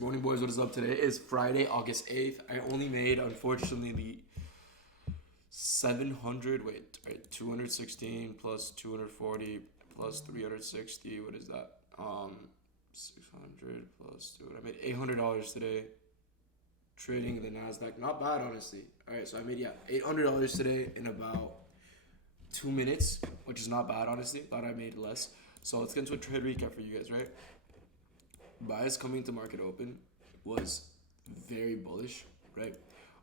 Good morning, boys. What is up? Today is Friday, August 8th. I only made, unfortunately, the 216 plus 240 plus 360. What is that? 600 plus 200. I made $800 today trading the Nasdaq. Not bad, honestly. All right, so I made, $800 today in about 2 minutes, which is not bad, honestly. Thought I made less. So let's get into a trade recap for you guys, right? Bias coming to market open was very bullish, right?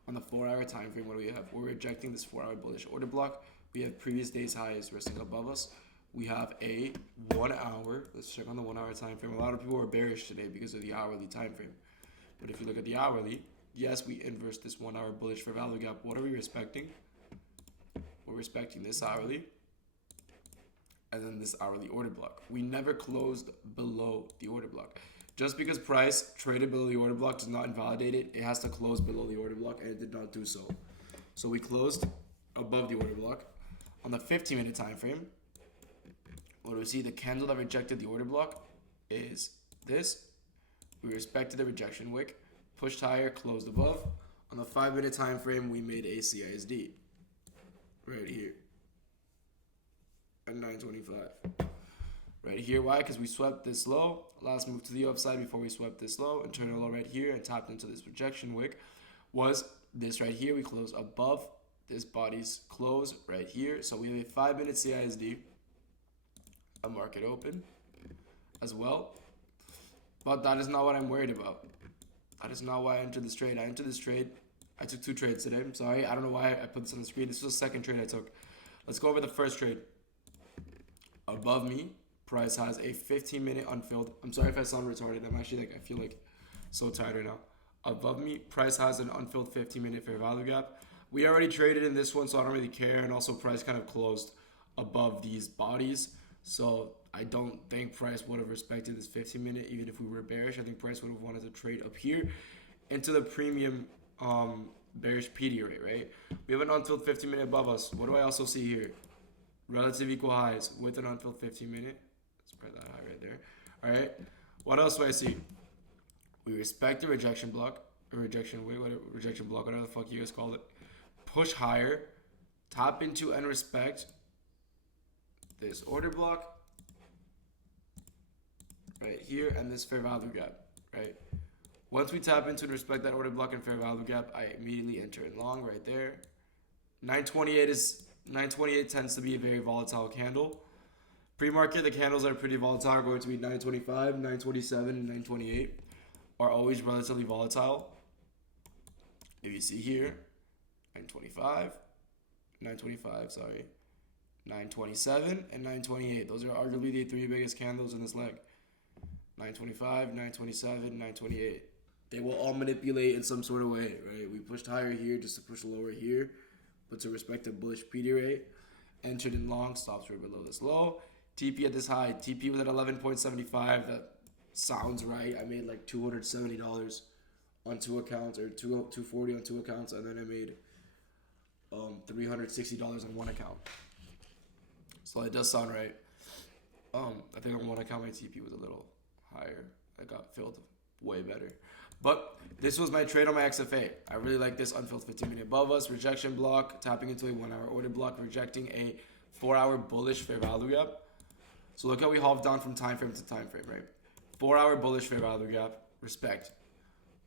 On the 4-hour time frame, what do we have? We're rejecting this 4-hour bullish order block. We have previous day's highs resting above us. We have a 1 hour. Let's check on the 1 hour time frame. A lot of people are bearish today because of the hourly time frame. But if you look at the hourly, yes, we inversed this 1 hour bullish fair value gap. What are we respecting? We're respecting this hourly and then this hourly order block. We never closed below the order block. Just because price traded below the order block does not invalidate it. It has to close below the order block, and it did not do so. So we closed above the order block. On the 15-minute time frame, what do we see? The candle that rejected the order block is this. We respected the rejection wick, pushed higher, closed above. On the 5-minute time frame, we made a CISD right here at 925. Right here, why? Because we swept this low. Last move to the upside before we swept this low. Internal low right here and tapped into this rejection wick was this right here. We close above this body's close right here. So we have a 5-minute CISD, a market open as well. But that is not what I'm worried about. That is not why I entered this trade. I entered this trade. I took 2 trades today. I'm sorry. I don't know why I put this on the screen. This was the second trade I took. Let's go over the first trade. Above me, price has a 15-minute unfilled. I'm sorry if I sound retarded. I'm actually I feel like so tired right now. Above me, price has an unfilled 15-minute fair value gap. We already traded in this one, so I don't really care. And also, price kind of closed above these bodies. So I don't think price would have respected this 15-minute, even if we were bearish. I think price would have wanted to trade up here into the premium bearish PD rate, right? We have an unfilled 15-minute above us. What do I also see here? Relative equal highs with an unfilled 15-minute. Spread that high right there. All right. What else do I see? We respect the rejection block, or rejection wait, whatever rejection block, whatever the fuck you guys call it. Push higher, tap into and respect this order block right here and this fair value gap. Right. Once we tap into and respect that order block and fair value gap, I immediately enter in long right there. 928 tends to be a very volatile candle. Pre-market, the candles that are pretty volatile are going to be 925, 927, and 928 are always relatively volatile. If you see here, 927, and 928. Those are arguably the 3 biggest candles in this leg. 925, 927, 928. They will all manipulate in some sort of way, right? We pushed higher here just to push lower here, but to respect the bullish PD rate. Entered in long, stops right below this low. TP at this high. TP was at 11.75. That sounds right. I made like $270 on 2 accounts, or $240 on 2 accounts, and then I made $360 on 1 account. So it does sound right. I think on 1 account my TP was a little higher. I got filled way better. But this was my trade on my XFA. I really like this unfilled 15-minute above us. Rejection block, tapping into a 1-hour order block, rejecting a 4-hour bullish fair value gap. So look how we halved down from time frame to time frame, right? 4-hour bullish fair value gap, respect.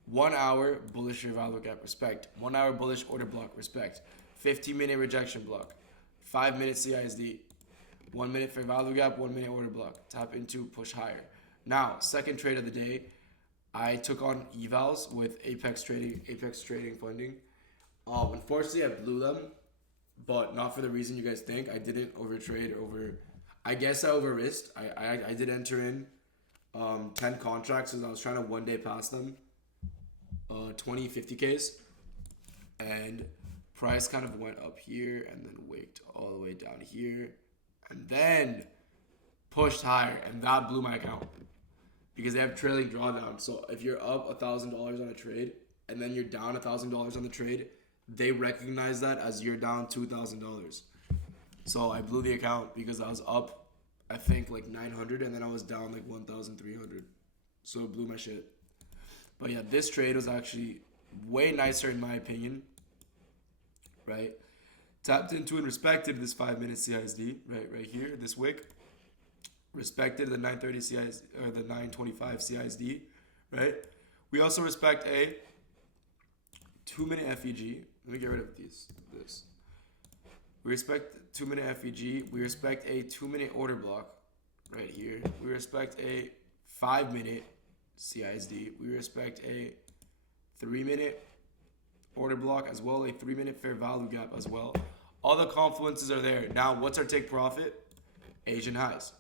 1 hour bullish fair value gap, respect. 1 hour bullish order block, respect. 15-minute rejection block. 5-minute CISD. 1 minute fair value gap, 1 minute order block. Tap into, push higher. Now, second trade of the day, I took on evals with Apex Trading Funding. Unfortunately, I blew them, but not for the reason you guys think. I didn't overtrade over. I guess I over-risked. I did enter in 10 contracts as I was trying to one day pass them 20, 50Ks. And price kind of went up here and then wicked all the way down here. And then pushed higher. And that blew my account. Because they have trailing drawdown. So if you're up $1,000 on a trade and then you're down $1,000 on the trade, they recognize that as you're down $2,000. So I blew the account because I was up, I think, like 900, and then I was down like 1,300. So it blew my shit. But yeah, this trade was actually way nicer in my opinion, right? Tapped into and respected this 5-minute CISD, right here, this wick. Respected the 930 CISD, or the 925 CISD, right? We also respect a 2-minute FEG. Let me get rid of this. We respect 2-minute FEG. We respect a 2-minute order block right here. We respect a 5-minute CISD. We respect a 3-minute order block as well, a 3-minute fair value gap as well. All the confluences are there. Now, what's our take profit? Asian highs.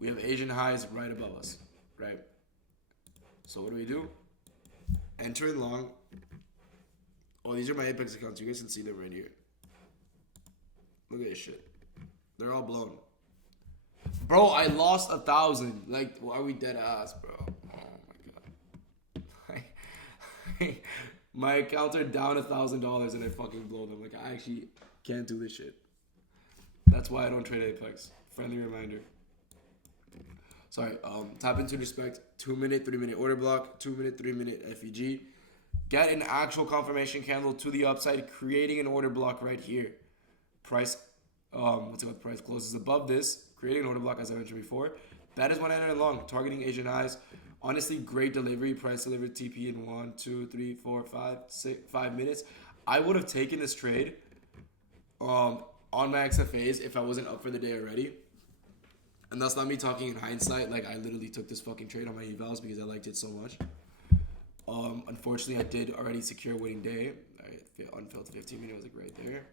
We have Asian highs right above us, right? So what do? Enter in long. Oh, these are my Apex accounts. You guys can see them right here. Look at this shit. They're all blown. Bro, I lost 1,000. Like, why are we dead ass, bro? Oh my god. My accounts are down $1,000 and I fucking blow them. Like, I actually can't do this shit. That's why I don't trade Apex. Friendly reminder. Sorry, tap into respect, 2-minute, 3-minute order block, 2-minute, 3-minute FEG. Get an actual confirmation candle to the upside, creating an order block right here. Price, price closes above this, creating an order block as I mentioned before. That is when I entered long, targeting Asian highs. Honestly, great delivery, price delivered TP in 1, 2, 3, 4, 5, 6, 5 minutes. I would have taken this trade on my XFAs if I wasn't up for the day already. And that's not me talking in hindsight. Like, I literally took this fucking trade on my evals because I liked it so much. Unfortunately, I did already secure a winning day. Unfilled 15 minute was like right there.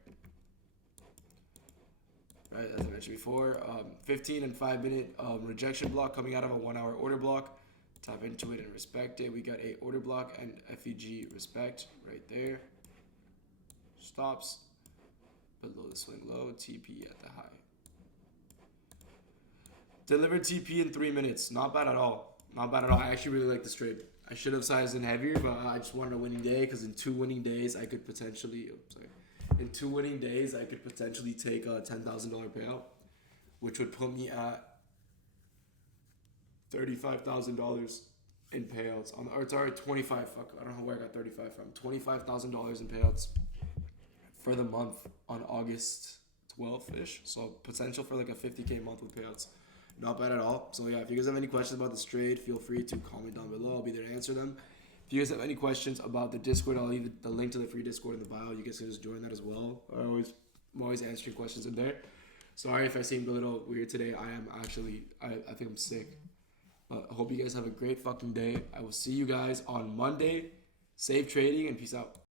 Right, as I mentioned before. 15 and 5-minute rejection block coming out of a 1-hour order block. Tap into it and respect it. We got a order block and FEG respect right there. Stops. Below the swing low. TP at the high. Delivered TP in 3 minutes. Not bad at all. Not bad at all. I actually really like this trade. I should have sized in heavier, but I just wanted a winning day because in 2 winning days, I could potentially... In 2 winning days, I could potentially take a $10,000 payout, which would put me at $35,000 in payouts. Or sorry, 25. Fuck, I don't know where I got 35 from. $25,000 in payouts for the month on August 12th-ish. So potential for like a 50K month with payouts. Not bad at all. So yeah, if you guys have any questions about this trade, feel free to comment down below. I'll be there to answer them. If you guys have any questions about the Discord, I'll leave the link to the free Discord in the bio. You guys can just join that as well. I'm always answering questions in there. Sorry if I seemed a little weird today. I am actually, I think I'm sick. But I hope you guys have a great fucking day. I will see you guys on Monday. Safe trading and peace out.